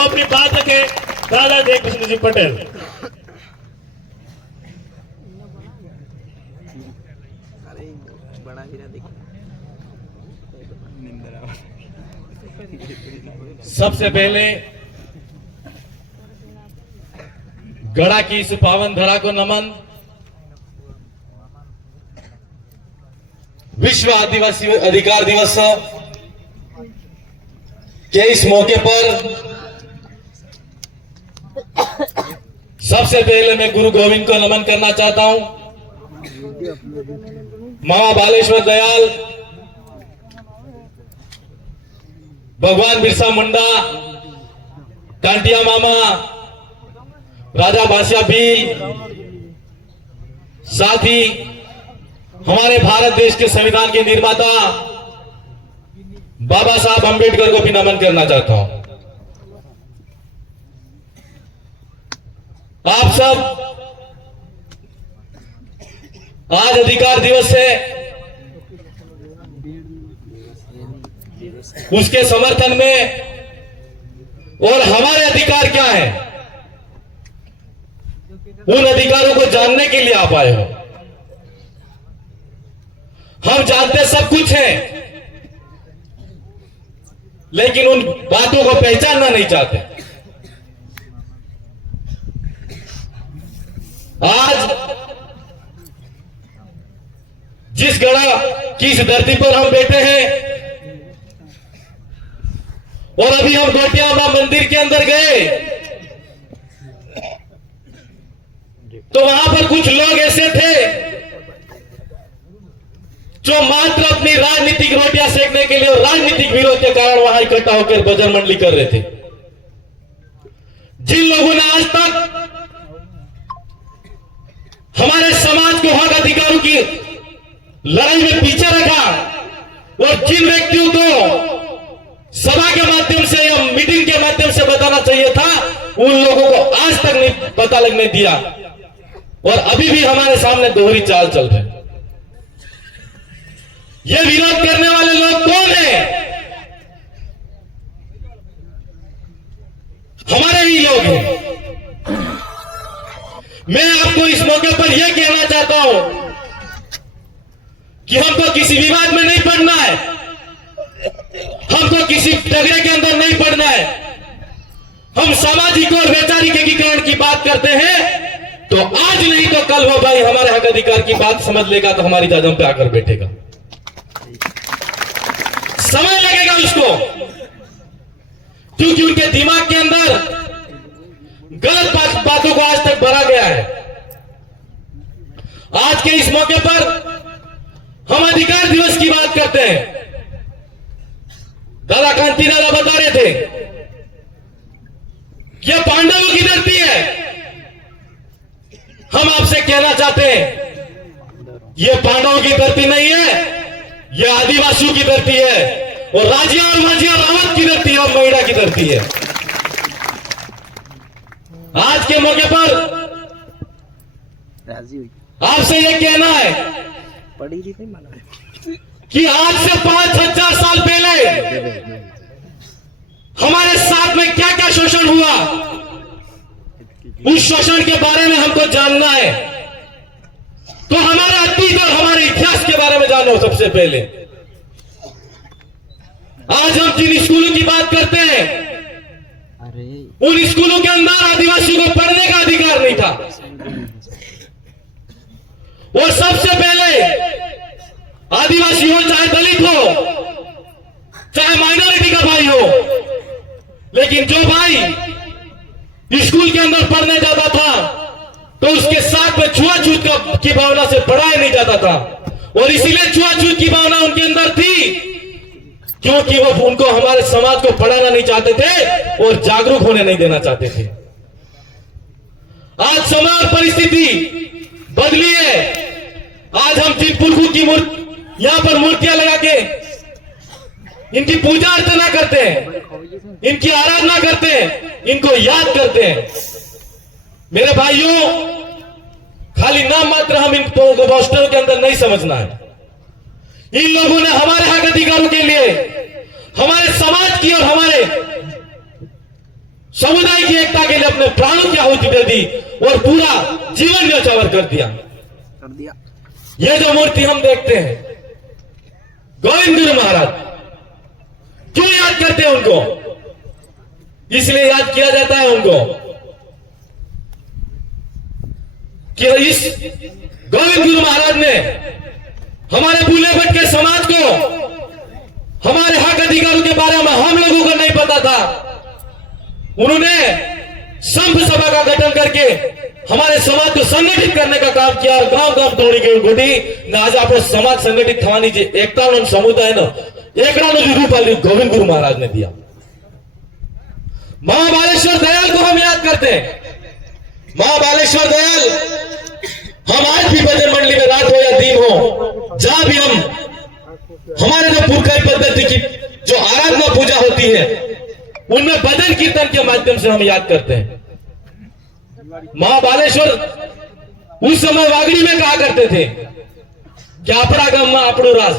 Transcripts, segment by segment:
वो अपनी बात रखे दादा जय कृष्ण जी पटेल। सबसे पहले गढ़ा की इस पावन धरा को नमन। विश्व आदिवासी अधिकार दिवस के इस मौके पर सबसे पहले मैं गुरु गोविंद को नमन करना चाहता हूं। मां बालेश्वर दयाल, भगवान बिरसा मुंडा, कांटिया मामा, राजा बादशाह भील, साथ ही हमारे भारत देश के संविधान के निर्माता बाबा साहब अंबेडकर को भी नमन करना चाहता हूं। आप सब आज अधिकार दिवस है, उसके समर्थन में और हमारे अधिकार क्या है उन अधिकारों को जानने के लिए आप आए हो। हम जानते सब कुछ है, लेकिन उन बातों को पहचानना नहीं चाहते। आज जिस गढ़ा की इस धरती पर हम बैठे हैं और अभी हम गोटिया मां मंदिर के अंदर गए तो वहां पर कुछ लोग ऐसे थे जो मात्र अपनी राजनीतिक रोटियां सेकने के लिए और राजनीतिक विरोध के कारण वहां इकट्ठा होकर भजन मंडली कर रहे थे। जिन लोगों ने आज तक हमारे समाज को हक अधिकारों की लड़ाई में पीछे रखा और जिन व्यक्तियों को सभा के माध्यम से या मीटिंग के माध्यम से बताना चाहिए था, उन लोगों को आज तक नहीं पता लगने दिया और अभी भी हमारे सामने दोहरी चाल चल रही है। ये विरोध करने वाले लोग कौन हैं? हमारे ही लोग हैं। मैं आपको इस मौके पर यह कहना चाहता हूं कि हमको किसी विवाद में नहीं पड़ना है, हमको किसी झगड़े के अंदर नहीं पड़ना है। हम सामाजिक और वैचारिक एकीकरण की बात करते हैं तो आज नहीं तो कल वो भाई हमारे हक अधिकार की बात समझ लेगा तो हमारी दादम पे आकर बैठेगा। समय लगेगा उसको, क्योंकि उनके दिमाग के अंदर गलत बातों को आज तक भरा गया है। आज के इस मौके पर हम अधिकार दिवस की बात करते हैं। दादा कांति दादा बता रहे थे यह पांडवों की धरती है। हम आपसे कहना चाहते हैं यह पांडवों की धरती नहीं है, यह आदिवासियों की धरती है और राजिया और माजिया रावत की धरती है और महिला की धरती है। आज के मौके पर आपसे यह कहना है कि आज से 5,000 साल पहले हमारे साथ में क्या क्या शोषण हुआ, उस शोषण के बारे में हमको जानना है। तो हमारे अतीत और हमारे इतिहास के बारे में जानो सबसे पहले। आज हम जिन स्कूलों की बात करते हैं उन स्कूलों के अंदर आदिवासियों को पढ़ने का अधिकार नहीं था। और सबसे पहले आदिवासी हो, चाहे दलित हो, चाहे माइनॉरिटी का भाई हो, लेकिन जो भाई स्कूल के अंदर पढ़ने जाता था तो उसके साथ में छुआछूत की भावना से पढ़ाया नहीं जाता था। और इसीलिए छुआछूत की भावना उनके अंदर थी क्योंकि वो उनको हमारे समाज को पढ़ाना नहीं चाहते थे और जागरूक होने नहीं देना चाहते थे। आज समय और परिस्थिति बदली है। आज हम जिन पुरखों की यहां पर मूर्तियां लगा के इनकी पूजा अर्चना करते हैं, इनकी आराधना करते हैं, इनको याद करते हैं। मेरे भाइयों, खाली नाम मात्र हम इन पोस्टरों के अंदर नहीं समझना है। इन लोगों ने हमारे हक अधिकारों के लिए, हमारे समाज की और हमारे समुदाय की एकता के लिए अपने प्राणों की आहुति दे दी और पूरा जीवन न्यौछावर कर दिया। ये जो मूर्ति हम देखते हैं गोविंद गुरु महाराज, क्यों याद करते हैं उनको? इसलिए याद किया जाता है उनको कि इस गोविंद गुरु महाराज ने हमारे भूले भटके समाज को, हमारे हक अधिकारों के बारे में हम लोगों को नहीं पता था, उन्होंने संघ सभा का गठन करके हमारे समाज को संगठित करने का काम किया और गांव गांव तोड़ी गई गोटी आज आप समाज संगठित थवानी जे एकता समुदाय न एकड़ा जो रूप आली गोविंद गुरु महाराज ने दिया। महाबालेश्वर दयाल को हम याद करते हैं। महाबालेश्वर दयाल, हम आज भी भजन मंडली में रात हो या दिन हो, जहां भी हम हमारे जो पुरखाई पद्धति की जो आराधना पूजा होती है उनमें भजन कीर्तन के माध्यम से हम याद करते हैं। महाबालेश्वर उस समय वागड़ी में कहा करते थे कि अपना गम में अपनो राज,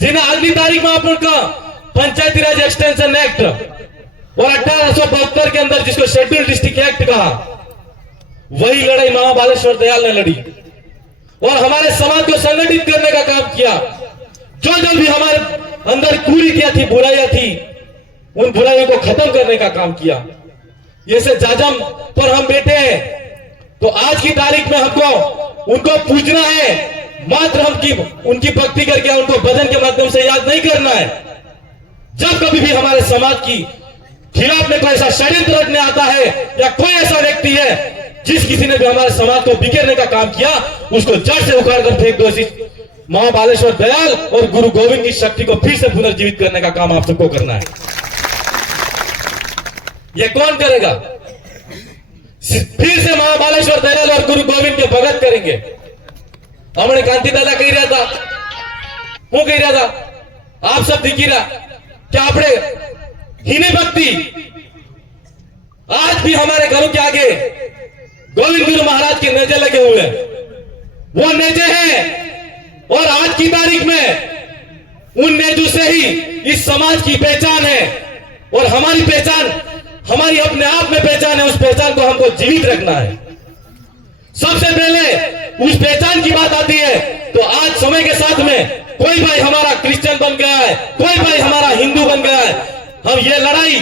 जिन्हें आज की तारीख में अपन का पंचायती राज एक्सटेंशन एक्ट और 1872 के अंदर जिसको शेड्यूल डिस्ट्रिक्ट एक्ट कहा, वही लड़ाई महाबालेश्वर दयाल ने लड़ी और हमारे समाज को संगठित करने का काम किया। जो भी हमारे अंदर कुरीतियां थी, बुराइयां थी, उन बुराइयों को खत्म करने का काम किया। जैसे जाजम पर हम बैठे हैं तो आज की तारीख में हमको उनको पूजना है, मात्र उनकी भक्ति करके उनको भजन के माध्यम से याद नहीं करना है। जब कभी भी हमारे समाज की खिलाफ में कोई ऐसा षड्यंत्र रचने आता है या कोई ऐसा व्यक्ति है जिस किसी ने भी हमारे समाज को बिखेरने का काम किया, उसको जड़ से उखाड़ कर फेंक दो। महाबालेश्वर दयाल और गुरु गोविंद की शक्ति को फिर से पुनर्जीवित करने का काम आप सबको करना है। ये कौन करेगा? फिर से महाबालेश्वर दयाल और गुरु गोविंद के भगत करेंगे। हमने कांति दादा कही रहा था, वो कही रहा था, आप सब दिखी रहा क्या आपने हिने भक्ति आज भी हमारे घरों के आगे गोविंद गुरु महाराज के नेजे लगे हुए हैं, वो नेजे हैं और आज की तारीख में उन नेजों से ही इस समाज की पहचान है और हमारी पहचान, हमारी अपने आप में पहचान है। उस पहचान को हमको जीवित रखना है। सबसे पहले उस पहचान की बात आती है तो आज समय के साथ में कोई भाई हमारा क्रिश्चियन बन गया है, कोई भाई हमारा हिंदू बन गया है। हम ये लड़ाई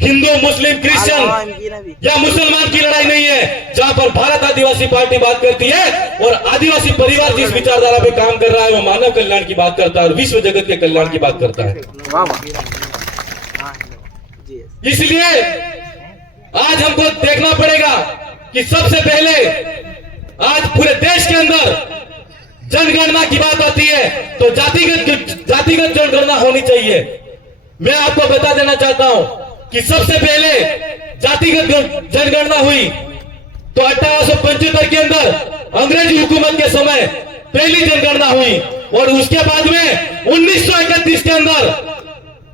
हिंदू मुस्लिम क्रिश्चियन या मुसलमान की लड़ाई नहीं है। जहां पर भारत आदिवासी पार्टी बात करती है और आदिवासी परिवार जिस विचारधारा पे काम कर रहा है वो मानव कल्याण की बात करता है और विश्व जगत के कल्याण की बात करता है। इसलिए आज हमको देखना पड़ेगा कि सबसे पहले आज पूरे देश के अंदर जनगणना की बात आती है तो जातिगत जनगणना होनी चाहिए। मैं आपको बता देना चाहता हूं कि सबसे पहले जातिगत जनगणना हुई तो 1875 के अंदर अंग्रेजी हुकूमत के समय पहली जनगणना हुई और उसके बाद में 1931 के अंदर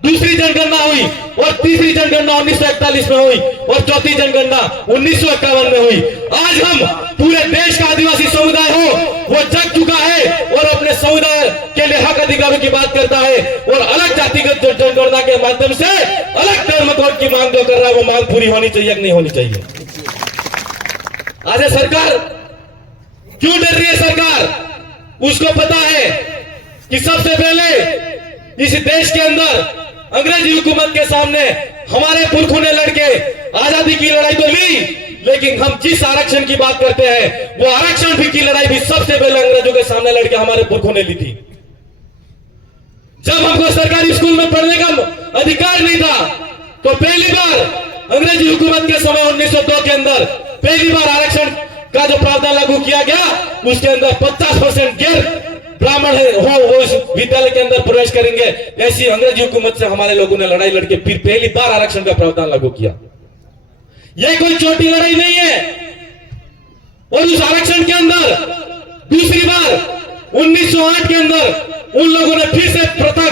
दूसरी जनगणना हुई और तीसरी जनगणना 1941 में हुई और चौथी जनगणना 1951 में हुई। आज हम पूरे देश का आदिवासी समुदाय हो वो जग चुका है और अपने समुदाय के लिए हक अधिकारों की बात करता है और अलग जातिगत जनगणना के माध्यम से अलग धर्म कोड की मांग जो कर रहा है वो मांग पूरी होनी चाहिए कि नहीं होनी चाहिए। आज सरकार क्यों डर रही है? सरकार उसको पता है कि सबसे पहले इस देश के अंदर अंग्रेजी हुकूमत के सामने हमारे पुरखों ने लड़के आजादी की लड़ाई तो ली, लेकिन हम जिस आरक्षण की बात करते हैं वो आरक्षण भी की लड़ाई भी सबसे पहले अंग्रेजों के सामने लड़के हमारे पुरखों ने ली थी। जब हमको सरकारी स्कूल में पढ़ने का अधिकार नहीं था तो पहली बार अंग्रेजी हुकूमत के समय 1902 के अंदर पहली बार आरक्षण का जो प्रावधान लागू किया गया उसके अंदर 50% गैर ब्राह्मण है वो उस विद्यालय के अंदर प्रवेश करेंगे। ऐसी अंग्रेजी हुकूमत से हमारे लोगों ने लड़ाई लड़के फिर पहली बार आरक्षण का प्रावधान लागू किया। यह कोई छोटी लड़ाई नहीं है और उस आरक्षण के अंदर दूसरी बार 1908 के अंदर उन लोगों ने फिर से प्रथा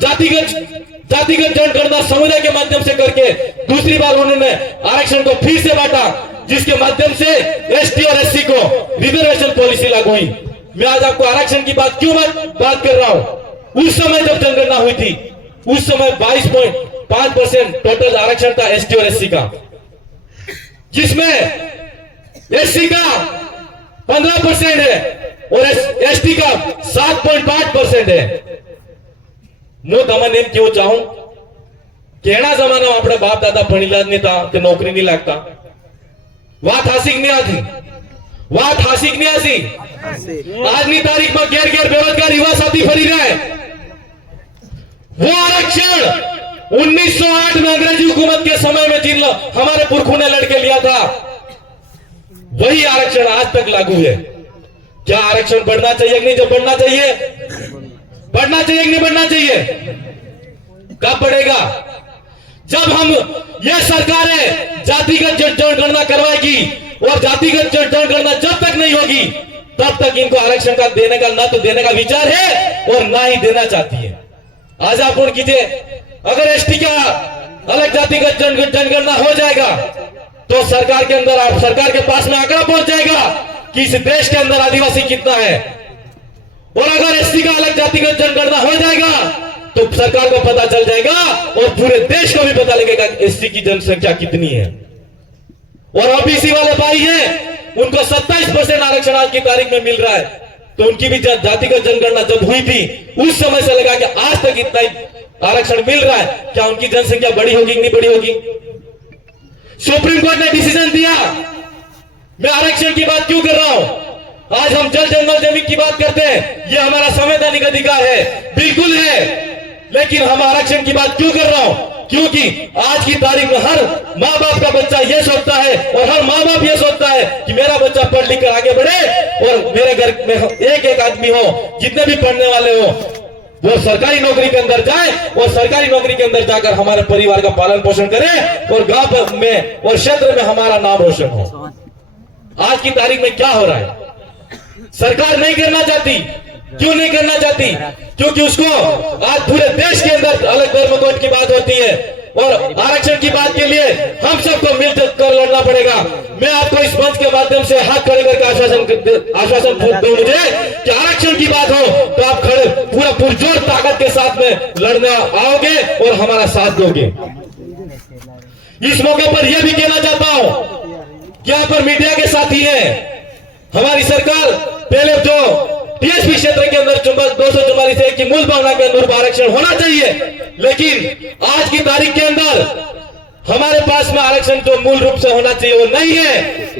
जातिगत जनगणना समुदाय के माध्यम से करके दूसरी बार उन्होंने आरक्षण को फिर से बांटा, जिसके माध्यम से एसटी और एससी को रिजर्वेशन पॉलिसी लागू हुई। मैं आज आपको आरक्षण की बात क्यों बात कर रहा हूं? उस समय जब जनगणना हुई थी उस समय 22.5% टोटल आरक्षण था एसटी और एससी का, जिसमें एससी का 15% है और एसटी का 7.5% है। હું તમને એમ કેવું ચાહું કે એના જમાનામાં આપણા બાપ દાદા ભણેલા જ નતા કે નોકરી નહીં લાગતા। વાત હાસી કે નહીં આથી? વાત હાસી કે નહીં હાસી? આજની તારીખમાં ઘેર ઘેર બેરોજગાર યુવા સાથી ફરી रहे। वो आरक्षण 1908 में अंग्रेजी हुकूमत के समय में जिन हमारे पुरखों ने लड़के लिया था, वही आरक्षण आज तक लागू है। क्या आरक्षण बढ़ना चाहिए कि नहीं? जो बढ़ना चाहिए, बढ़ना चाहिए कि नहीं बढ़ना चाहिए? कब बढ़ेगा? जब हम यह सरकारें जातिगत जनगणना करवाएगी, और जातिगत जनगणना जब तक नहीं होगी तब तक इनको आरक्षण का देने का, ना तो देने का विचार है और ना ही देना चाहती है। आज आप नोट कीजिए, अगर एसटी का अलग जातिगत जनगणना हो जाएगा तो सरकार के अंदर, आप सरकार के पास में आंकड़ा पहुंच जाएगा कि इस देश के अंदर आदिवासी कितना है। और अगर एसटी का अलग जातिगत जनगणना हो जाएगा तो सरकार को पता चल जाएगा और पूरे देश को भी पता लगेगा कि एसटी की जनसंख्या कितनी है। और ओबीसी वाले भाई हैं, उनको 27% आरक्षण आज की तारीख में मिल रहा है। तो उनकी भी जातिगत जनगणना जब हुई थी उस समय से लगा कि आज तक इतना ही आरक्षण मिल रहा है, क्या उनकी जनसंख्या बड़ी होगी कि नहीं बड़ी होगी? सुप्रीम कोर्ट ने डिसीजन दिया। मैं आरक्षण की बात क्यों कर रहा हूं? आज हम जल जंगल जमीन की बात करते हैं, ये हमारा संवैधानिक अधिकार है, बिल्कुल है, लेकिन हम आरक्षण की बात क्यों कर रहा हूं? क्योंकि आज की तारीख में हर माँ बाप का बच्चा ये सोचता है और हर माँ बाप ये सोचता है कि मेरा बच्चा पढ़ लिख कर आगे बढ़े और मेरे घर में एक एक आदमी हो, जितने भी पढ़ने वाले हो, वो सरकारी नौकरी के अंदर जाए और सरकारी नौकरी के अंदर जाकर हमारे परिवार का पालन पोषण करे और गांव में और क्षेत्र में हमारा नाम रोशन हो। आज की तारीख में क्या हो रहा है? सरकार नहीं करना चाहती। क्यों नहीं करना चाहती? क्योंकि उसको आज पूरे देश के अंदर अलग धर्म कोड की बात होती है और आरक्षण की बात के लिए हम सबको मिलकर कर लड़ना पड़ेगा। मैं आपको इस मंच के माध्यम से हाथ खड़े करके आश्वासन दूं मुझे कि आरक्षण की बात हो तो आप खड़े पूरा पुरजोर ताकत के साथ में लड़ने आओगे और हमारा साथ दोगे। इस मौके पर यह भी कहना चाहता हूं कि यहाँ पर मीडिया के साथी हैं, हमारी सरकार पहले जो टीएसपी क्षेत्र के अंदर 244 की मूल भावना के अनुरूप आरक्षण होना चाहिए, लेकिन आज की तारीख के अंदर हमारे पास में आरक्षण जो मूल रूप से होना चाहिए वो नहीं है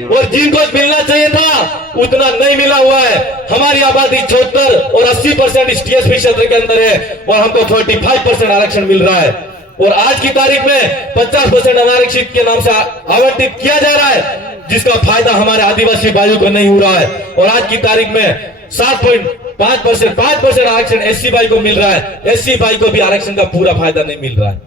और जिनको मिलना चाहिए था उतना नहीं मिला हुआ है। हमारी आबादी 74 और 80% इस टीएसपी क्षेत्र के अंदर है और हमको 45% आरक्षण मिल रहा है और आज की तारीख में 50% अनारक्षित के नाम से आवंटित किया जा रहा है, जिसका फायदा हमारे आदिवासी भाइयों को नहीं हो रहा है। और आज की तारीख में 5% आरक्षण एससी भाई को मिल रहा है, एससी भाई को भी आरक्षण का पूरा फायदा नहीं मिल रहा है।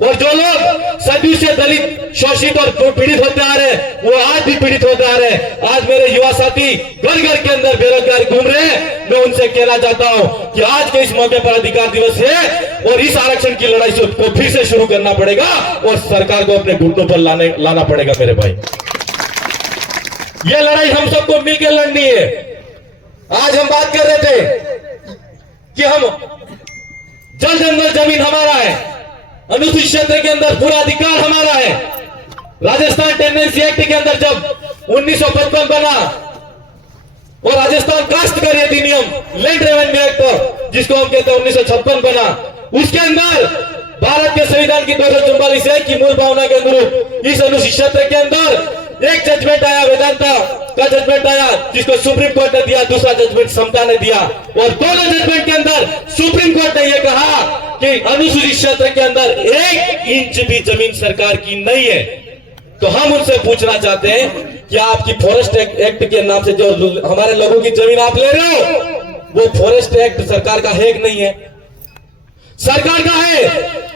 और जो लोग सदियों से दलित शोषित और पीड़ित होते आ रहे हैं वो आज भी पीड़ित होते आ रहे हैं। आज मेरे युवा साथी घर घर के अंदर बेरोजगार घूम रहे हैं। मैं उनसे कहना चाहता हूं कि आज के इस मौके पर अधिकार दिवस है और इस आरक्षण की लड़ाई को फिर से शुरू करना पड़ेगा और सरकार को अपने घुटनों पर लाना पड़ेगा। मेरे भाई, यह लड़ाई हम सबको मिलकर लड़नी है। आज हम बात कर रहे थे कि हम जल जंगल जमीन हमारा है, अनुसूचित क्षेत्र के अंदर पूरा अधिकार हमारा है। राजस्थान टेंडेंसी एक्ट के अंदर जब 1955 बना और राजस्थान काश्तकारी अधिनियम लैंड रेवेन्यू एक्ट जिसको हम कहते हैं 1956 बना, उसके अंदर भारत के संविधान की 244 की मूल भावना के अनुरूप इस अनुसूचित क्षेत्र के अंदर एक जजमेंट आया, वेदांता का जजमेंट आया जिसको सुप्रीम कोर्ट ने दिया, दूसरा जजमेंट समता ने दिया और दोनों जजमेंट के अंदर सुप्रीम कोर्ट ने यह कहा कि अनुसूचित क्षेत्र के अंदर 1 इंच भी जमीन सरकार की नहीं है। तो हम उनसे पूछना चाहते हैं कि आपकी फॉरेस्ट एक्ट के नाम से जो हमारे लोगों की जमीन आप ले रहे हो वो फॉरेस्ट एक्ट सरकार का है कि नहीं है? सरकार का है।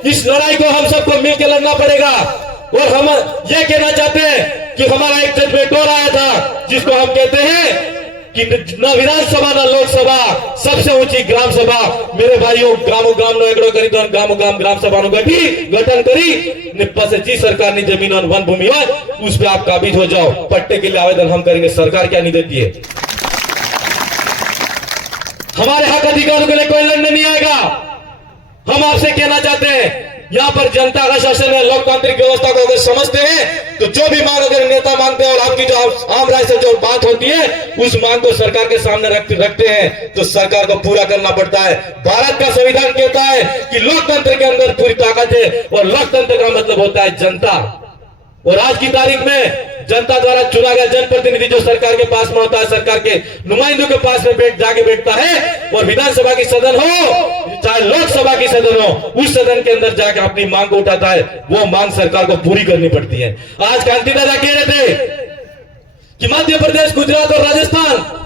इस लड़ाई को हम सबको मिलकर लड़ना पड़ेगा और हम ये कहना चाहते हैं कि हमारा एक जजमेंट और आया था जिसको हम कहते हैं कि न विधानसभा न लोकसभा, सबसे ऊंची ग्राम सभा। मेरे भाइयों, ग्रामो ग्राम नो एकड़ो करी तो गामो गाम ग्राम सभा नो गठन करी ने पास जी सरकार ने जमीन और वन भूमि हो उस पे आप काबिज हो जाओ। पट्टे के लिए आवेदन हम करेंगे, सरकार क्या नहीं देती है। हमारे हक अधिकारों के लिए कोई लड़ने नहीं आएगा। हम आपसे कहना चाहते हैं, यहाँ पर जनता का शासन है, लोकतांत्रिक व्यवस्था को अगर समझते हैं तो जो भी मांग अगर नेता मांगते हैं और आपकी जो आम राय से जो बात होती है उस मांग को सरकार के सामने रखते हैं तो सरकार को पूरा करना पड़ता है। भारत का संविधान कहता है कि लोकतंत्र के अंदर पूरी ताकत है और लोकतंत्र का मतलब होता है जनता। और आज की तारीख में जनता द्वारा चुना गया जनप्रतिनिधि जो सरकार के पास में होता है, सरकार के नुमाइंदों के पास में जाके बैठता है और विधानसभा की सदन हो चाहे लोकसभा की सदन हो, उस सदन के अंदर जाके अपनी मांग को उठाता है। वो मांग सरकार को पूरी करनी पड़ती है। आज कांति दादा कह रहे थे कि मध्य प्रदेश, गुजरात और राजस्थान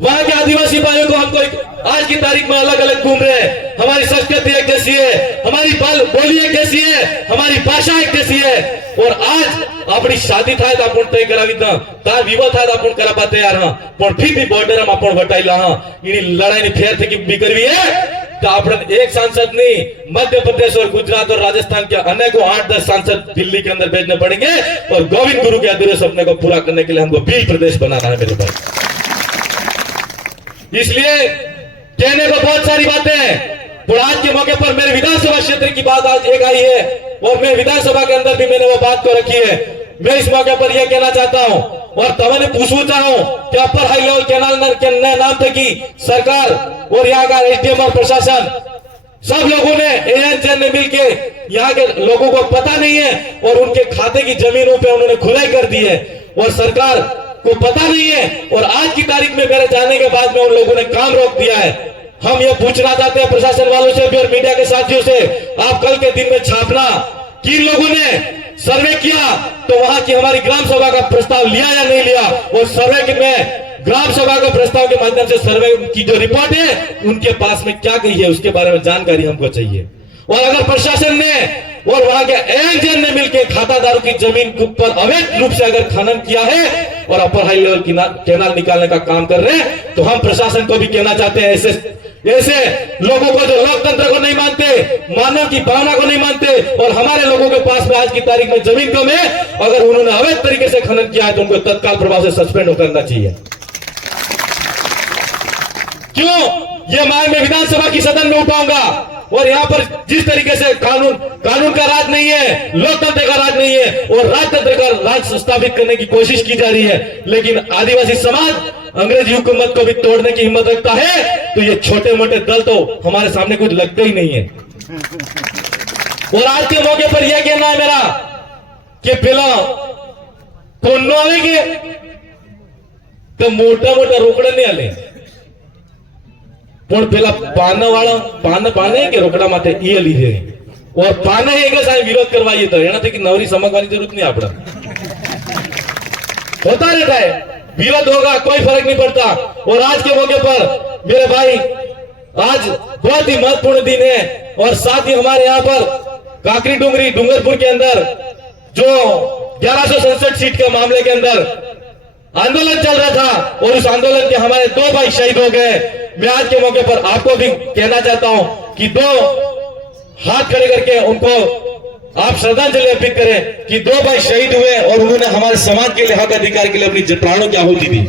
वहां के आदिवासी भाइयों को हमको आज की तारीख में अलग अलग घूम रहे हैं। हमारी संस्कृति एक जैसी है, हमारी बोली एक जैसी है, हमारी भाषा एक जैसी है। और आज अपनी शादी થાય તો आपण તય કરાવી તા તાર વિવાહ થાય તો आपण करा पाते यार हां पण फिर भी बॉर्डर में आपण वटाईला हां ईनी लड़ाई ની फेर थी की करवी है तो आपण एक सांसद नहीं मध्य प्रदेश और गुजरात और राजस्थान के अनेकों 8-10 सांसद दिल्ली के अंदर भेजने पड़ेंगे और गोविंद गुरु के अधूरे सपने को पूरा करने के लिए हमको 20 प्रदेश बनाना है मेरे भाई। इसलिए कहने को बहुत सारी बातें हैं, पर आज के मौके पर मेरे विधानसभा क्षेत्र की बात आज एक आई है और मैं विधानसभा के अंदर भी मैंने वो बात को रखी है। मैं इस मौके पर यह कहना चाहता हूं और तमने पूछना चाहूं कि अपर हाई लेवल कैनाल के नाम तक की सरकार और यहाँ का एसडीएम और प्रशासन सब लोगों ने एएनएन ने मिलके यहाँ के लोगों को पता नहीं है और उनके खाते की जमीनों पे उन्होंने खुदाई कर दी है और सरकार को पता नहीं है। और आज की तारीख में मेरे जाने के बाद में उन लोगों ने काम रोक दिया है। हम ये पूछना चाहते हैं प्रशासन वालों से भी और मीडिया के साथियों से, आप कल के दिन में छापना कि लोगों ने सर्वे किया तो वहां की हमारी ग्राम सभा का प्रस्ताव लिया या नहीं लिया और सर्वे में ग्राम सभा के प्रस्ताव के माध्यम से सर्वे की जो रिपोर्ट है उनके पास में क्या कही है उसके बारे में जानकारी हमको चाहिए। और अगर प्रशासन ने और वहां के एएनएन ने मिलकर खातादारों की जमीन के ऊपर अवैध रूप से अगर खनन किया है और अपर हाई लेवल कैनाल निकालने का काम कर रहे हैं तो हम प्रशासन को भी कहना चाहते हैं ऐसे लोगों को जो लोकतंत्र को नहीं मानते, मानव की भावना को नहीं मानते और हमारे लोगों के पास में आज की तारीख में जमीन कम है, अगर उन्होंने अवैध तरीके से खनन किया है तो उनको तत्काल प्रभाव से सस्पेंड करना चाहिए। क्यों ये मांग मैं विधानसभा की सदन में उठाऊंगा और यहाँ पर जिस तरीके से कानून का राज नहीं है, लोकतंत्र का राज नहीं है और राजतंत्र का राज स्थापित करने की कोशिश की जा रही है, लेकिन आदिवासी समाज अंग्रेजी हुकूमत को भी तोड़ने की हिम्मत रखता है तो ये छोटे मोटे दल तो हमारे सामने कुछ लगते ही नहीं है। और आज के मौके पर यह कहना है मेरा कि पेला कौन आवेंगे तो मोटा मोटा रोकड़ा नहीं आले પણ પેલા પાને કે રોકડા માટે એ લીધે और पाने एक साहब विरोध करवाइए तो एना कि नवरी समझवानी जरूरत नहीं आपड़ा होता रहता है, विरोध होगा कोई फर्क नहीं पड़ता। और आज के मौके पर मेरे भाई आज बहुत ही महत्वपूर्ण दिन है और साथ ही हमारे यहाँ पर काकरी डूंगरी डूंगरपुर के अंदर जो 1167 सीट के मामले के अंदर आंदोलन चल रहा था और उस आंदोलन के हमारे 2 भाई शहीद हो गए। मैं आज के मौके पर आपको भी कहना चाहता हूं कि 2 हाथ खड़े करके उनको आप श्रद्धांजलि अर्पित करें कि 2 भाई शहीद हुए और उन्होंने हमारे समाज के लिए हक अधिकार के लिए अपनी प्राणों की आहुति दी।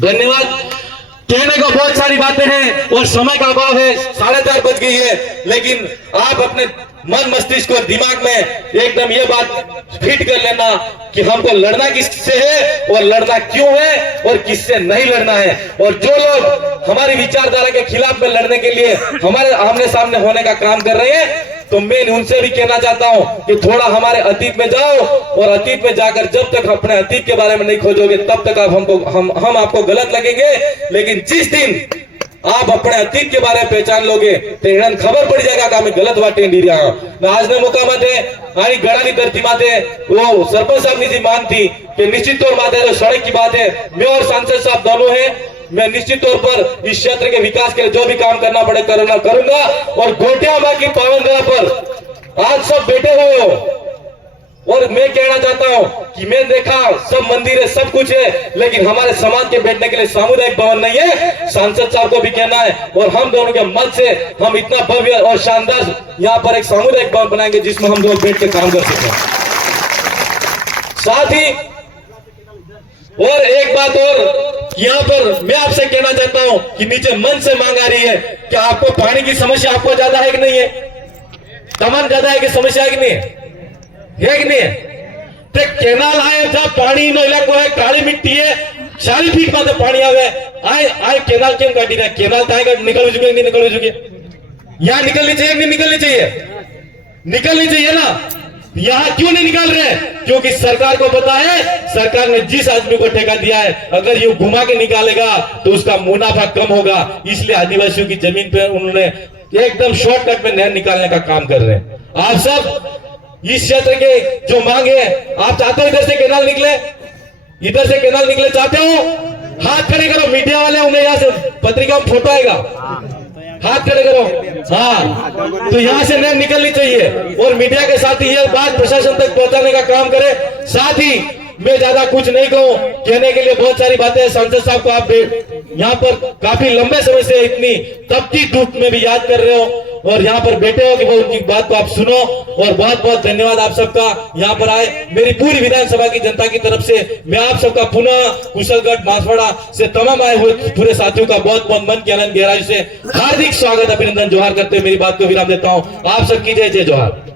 धन्यवाद। कहने को बहुत सारी बातें हैं और समय का अभाव है, 4:30 बज गई है, लेकिन आप अपने मन मस्तिष्क और दिमाग में एकदम ये बात फिट कर लेना कि हमको लड़ना किससे है और लड़ना क्यों है और किससे नहीं लड़ना है। और जो लोग हमारी विचारधारा के खिलाफ में लड़ने के लिए हमारे आमने सामने होने का काम कर रहे हैं तो मैं उनसे भी कहना चाहता हूं कि थोड़ा हमारे अतीत में जाओ और अतीत में जाकर जब तक अपने अतीत के बारे में नहीं खोजोगे तब तक आप हम आपको गलत लगेंगे। लेकिन जिस दिन आप अपने अतीत के बारे में पहचान लोगे तो इन्हें खबर पड़ जाएगा कि हमें गलत वाटे नहीं रहा। आज ने मौका माते आनी गड़ा धरती माते वो सरपंच साहब जी मांग थी कि निश्चित तौर माते जो सड़क की बात है मैं और सांसद साहब दोनों हैं, मैं निश्चित तौर पर इस क्षेत्र के विकास के लिए जो भी काम करना पड़े करूंगा। और गोटिया माँ की पावन धरा पर आज सब बैठे हुए हो और मैं कहना चाहता हूं कि मैं देखा सब मंदिर है सब कुछ है, लेकिन हमारे समाज के बैठने के लिए सामुदायिक भवन नहीं है। सांसद साहब को भी कहना है और हम दोनों के मत से हम इतना भव्य और शानदार यहाँ पर एक सामुदायिक भवन बनाएंगे जिसमें हम लोग बैठ के काम कर सकें। साथ ही और एक बात और यहाँ पर मैं आपसे कहना चाहता हूँ कि नीचे मन से मांग आ रही है कि आपको पानी की समस्या आपको ज्यादा है कि नहीं है? तमन ज्यादा है कि समस्या है कि नहीं है कि नहीं है? तो केनाल आए जहाँ पानी नो इलाको है, काली मिट्टी है, 40 फीट में पानी आवे आए केनाल क्यों काटी रहे? केनाल ताए निकल चुके नहीं निकल चुके? यहाँ निकलनी चाहिए कि नहीं निकलनी चाहिए? निकलनी चाहिए ना। यहाँ क्यों नहीं निकाल रहे? क्योंकि सरकार को पता है, सरकार ने जिस आदमी को ठेका दिया है अगर ये घुमा के निकालेगा तो उसका मुनाफा कम होगा, इसलिए आदिवासियों की जमीन पे उन्होंने एकदम शॉर्टकट में नहर निकालने का काम कर रहे हैं। आप सब इस क्षेत्र के जो मांग है, आप चाहते हो इधर से केनाल निकले, इधर से केनाल निकले चाहते हो? हाथ खड़े करो, मीडिया वाले होंगे, यहाँ से पत्रिका में फोटो आएगा, हाथ खड़े करो। हाँ, तो यहाँ से नहर निकलनी चाहिए और मीडिया के साथ ही ये बात प्रशासन तक पहुंचाने का काम करे। साथ ही मैं ज्यादा कुछ नहीं कहूँ, कहने के लिए बहुत सारी बातें हैं। सांसद साहब को आप यहाँ पर काफी लंबे समय से इतनी तपती धूप में भी याद कर रहे हो और यहाँ पर बैठे हो कि वो उनकी बात को आप सुनो। और बहुत बहुत धन्यवाद आप सबका यहाँ पर आए। मेरी पूरी विधानसभा की जनता की तरफ से मैं आप सबका पुनः कुशलगढ़ बांसवाड़ा से तमाम आए हुए पूरे साथियों का बहुत बहुत मन की अनंत गहराई से हार्दिक स्वागत, अभिनंदन, जोहार करते हुए मेरी बात को विराम देता हूँ। आप सबकी जय जय जोहार।